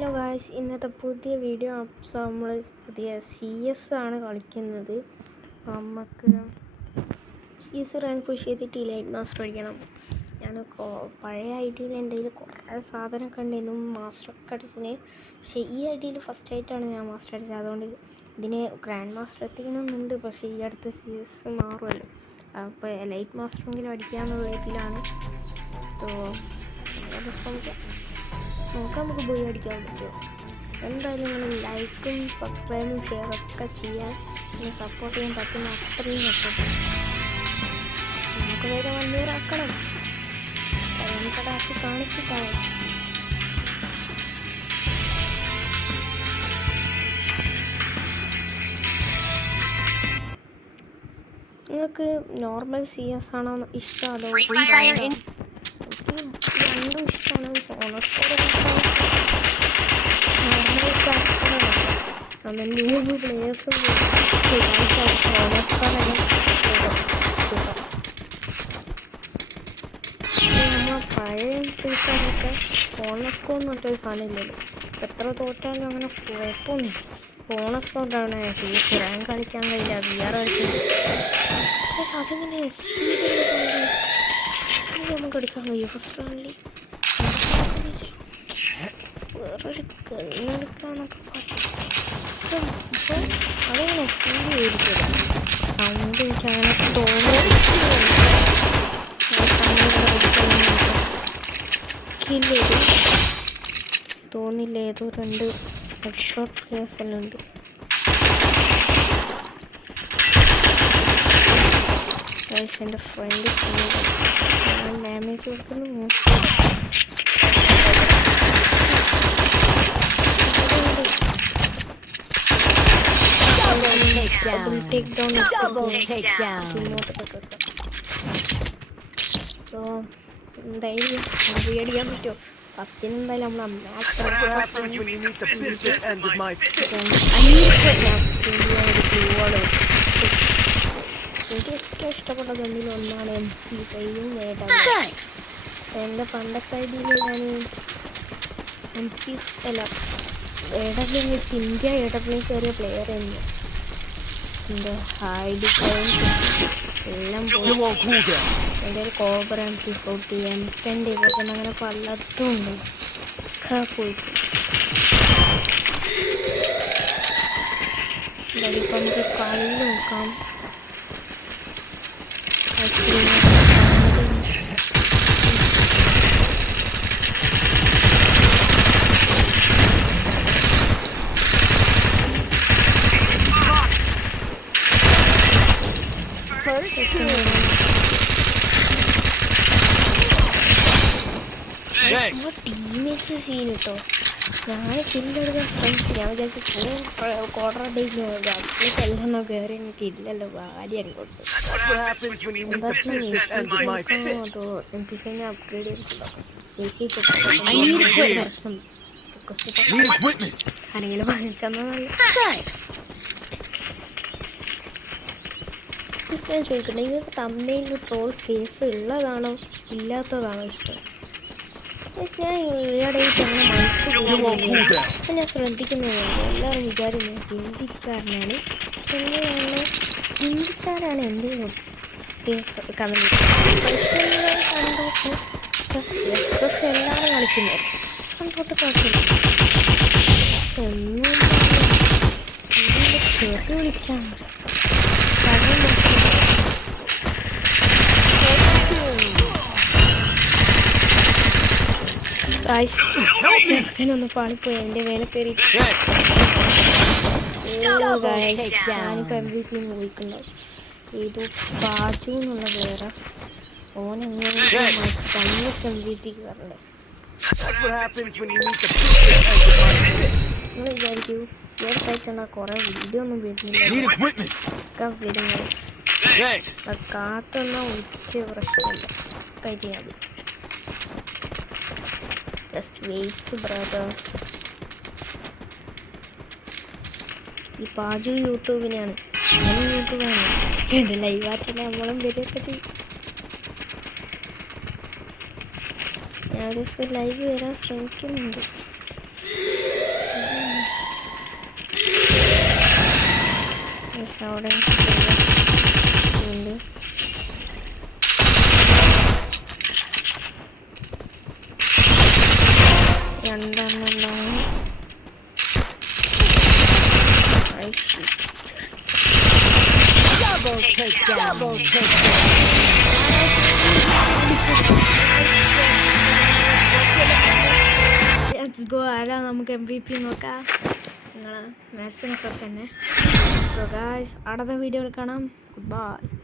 Hello guys, ഇന്നത്തെ പുതിയ video നമ്മൾ പുതിയ CS ആണ് കളിക്കുന്നത്. നമുക്ക് CS റാങ്ക് പുഷ് ചെയ്തിട്ട് ലൈറ്റ് മാസ്റ്റർ അടിക്കണം. ഞാൻ പഴയ ഐഡിയിൽ എൻ്റെ കയ്യിൽ കുറേ സാധനമൊക്കെ ഉണ്ടായിരുന്നു മാസ്റ്ററൊക്കെ അടിച്ചിന്. പക്ഷേ ഈ ഐഡിയിൽ ഫസ്റ്റ് ആയിട്ടാണ് ഞാൻ മാസ്റ്റർ അടിച്ചത്. അതുകൊണ്ട് ഇതിന് ഗ്രാൻഡ് മാസ്റ്റർ എത്തിക്കണമെന്നുണ്ട്. പക്ഷേ ഈ അടുത്ത CS മാറുമല്ലോ, അപ്പോൾ ലൈറ്റ് മാസ്റ്ററെങ്കിലും അടിക്കാമെന്നുള്ള രീതിയിലാണ്. നോക്കാം നമുക്ക് പോയി അടിക്കാൻ പറ്റുമോ. എന്തായാലും നിങ്ങൾ ലൈക്കും സബ്സ്ക്രൈബും ഷെയറൊക്കെ ചെയ്യാൻ എന്നെ സപ്പോർട്ട് ചെയ്യാൻ പറ്റുന്ന അത്രയും സപ്പോർട്ട് നമുക്ക് വേഗം 100 ആക്കണം. നമുക്കതാക്കി കാണിക്കുക. നിങ്ങൾക്ക് നോർമൽ CS ആണോ ഇഷ്ടം അതോ രണ്ടും ഇഷ്ടമാണ്. ന്യൂബ് പ്ലേയേഴ്സും നമ്മൾ പഴയ ഫ്രീഫയറൊക്കെ ഓണസ്കോ എന്ന് പറഞ്ഞൊരു സാധനം ഇല്ലല്ലോ. എത്ര തോറ്റാലും അങ്ങനെ കുഴപ്പമൊന്നുമില്ല. ഓണസ്കോണ്ടാണ് CS റാങ്ക് കളിക്കാൻ കഴിയില്ല, VR കളിക്കുന്നത്. പക്ഷെ അതിങ്ങനെ നമുക്ക് എടുക്കാൻ കഴിയും. ഫസ്റ്റ് റൗണ്ടിൽ വേറൊരു ഗണ്ണെടുക്കാന്നൊക്കെ പറഞ്ഞു. അതെങ്ങനെ സൗണ്ട് മേടിച്ചത്? സൗണ്ട് എനിക്ക് അങ്ങനെ തോന്നില്ല. ഏതോ 2 ഹെഡ് ഷോട്ട് പ്ലേയേഴ്സ് എല്ലാം ഉണ്ട്. എൻ്റെ ഫ്രണ്ട് ഡാമേജ് കൊടുക്കുന്നു. എന്തായാലും അടിക്കാൻ പറ്റുമോ? ഫസ്റ്റിന് എന്തായാലും നമ്മൾ എനിക്ക് ഏറ്റവും ഇഷ്ടപ്പെട്ട ഗണ്ണിൽ ഒന്നാണ് MP5 നേടാൻ. എൻ്റെ പണ്ടത്തെ ഐഡിയിൽ ഞാൻ MP അല്ല AW വെച്ച് ഇന്ത്യ AW കയറിയ പ്ലെയർ ആയിരുന്നു. എൻ്റെ ഹൈഡ് എല്ലാം എൻ്റെ ഒരു കോബ്ര MP40 M10 ഇതൊക്കെ അങ്ങനെ പലതും ഉണ്ട്. ഒക്കെ പോയിട്ട് ഇപ്പം നമുക്ക് കളി നോക്കാം. ടീമേറ്റ്സ് സീൻ കേട്ടോ. ഞാൻ കില്ലെടുക്കാൻ ശ്രമിച്ചു. ഞാൻ വിചാരിച്ചു ക്വാർട്ടർ എല്ലാം കയറി എനിക്ക് ഇല്ലല്ലോ, ഭാര്യയാണ് കൊടുത്തു. അതോ MP5 അപ്ഗ്രേഡ് ആരെങ്കിലും വാങ്ങിച്ചെന്നാ ഞാൻ ചോദിക്കട്ടെ, നിങ്ങൾക്ക് തമ്മിൽ ട്രോൾ ഫേസ് ഉള്ളതാണോ ഇല്ലാത്തതാണോ ഇഷ്ടം? ഞാൻ ഈയിടെയായിട്ട് അങ്ങനെ ഞാൻ ശ്രദ്ധിക്കുന്നത് എല്ലാവരും വിചാരിക്കുന്നത് ഹിന്ദിക്കാരനാണ്. എങ്ങനെയാണ് ഹിന്ദിക്കാരാണ് എന്തെങ്കിലും കമന്റ് കണ്ടോട്ട് എല്ലാവരും കളിക്കുന്നത് കണ്ടോട്ട് കുഴപ്പമില്ല. ഒന്നും കേട്ട് വിളിക്കാൻ ഞാനൊന്ന് പാളിപ്പോയി. എൻ്റെ വേല കയറി ഞാനിപ്പോൾ MVP പോയിട്ടുണ്ടാവും. ഏതോ ബാജു എന്നുള്ള പേരാ. ഓനെങ്ങനെ MVP കയറണ്ടേ? നിങ്ങൾ വിചാരിക്കൂ ഏതായിട്ടുള്ള കുറേ വീഡിയോ ഒന്നും വരുന്നില്ല. കാത്തൊന്ന ഉച്ച പ്രശ്നമില്ല, കഴിയാൽ മതി. Just wait brothers. ഈ പാജു യൂട്യൂബിനാണ്, ഞാനും യൂട്യൂബാണ്. എൻ്റെ ലൈവായിട്ട് നമ്മളും വരികയൊക്കെ ചെയ്യും. ഞാൻ ഒരു ദിവസം ലൈവ് വരാൻ ശ്രമിക്കുന്നുണ്ട്. അവിടെ ഉണ്ട്. രണ്ടെണ്ണം ഉണ്ടാവും. Let's go. ആരാ നമുക്ക് MVP നോക്കാം. നിങ്ങൾ മാത്സിനൊക്കെ തന്നെ. സോ ഗായ്സ് അടുത്ത വീഡിയോയിൽ കാണാം. Good bye.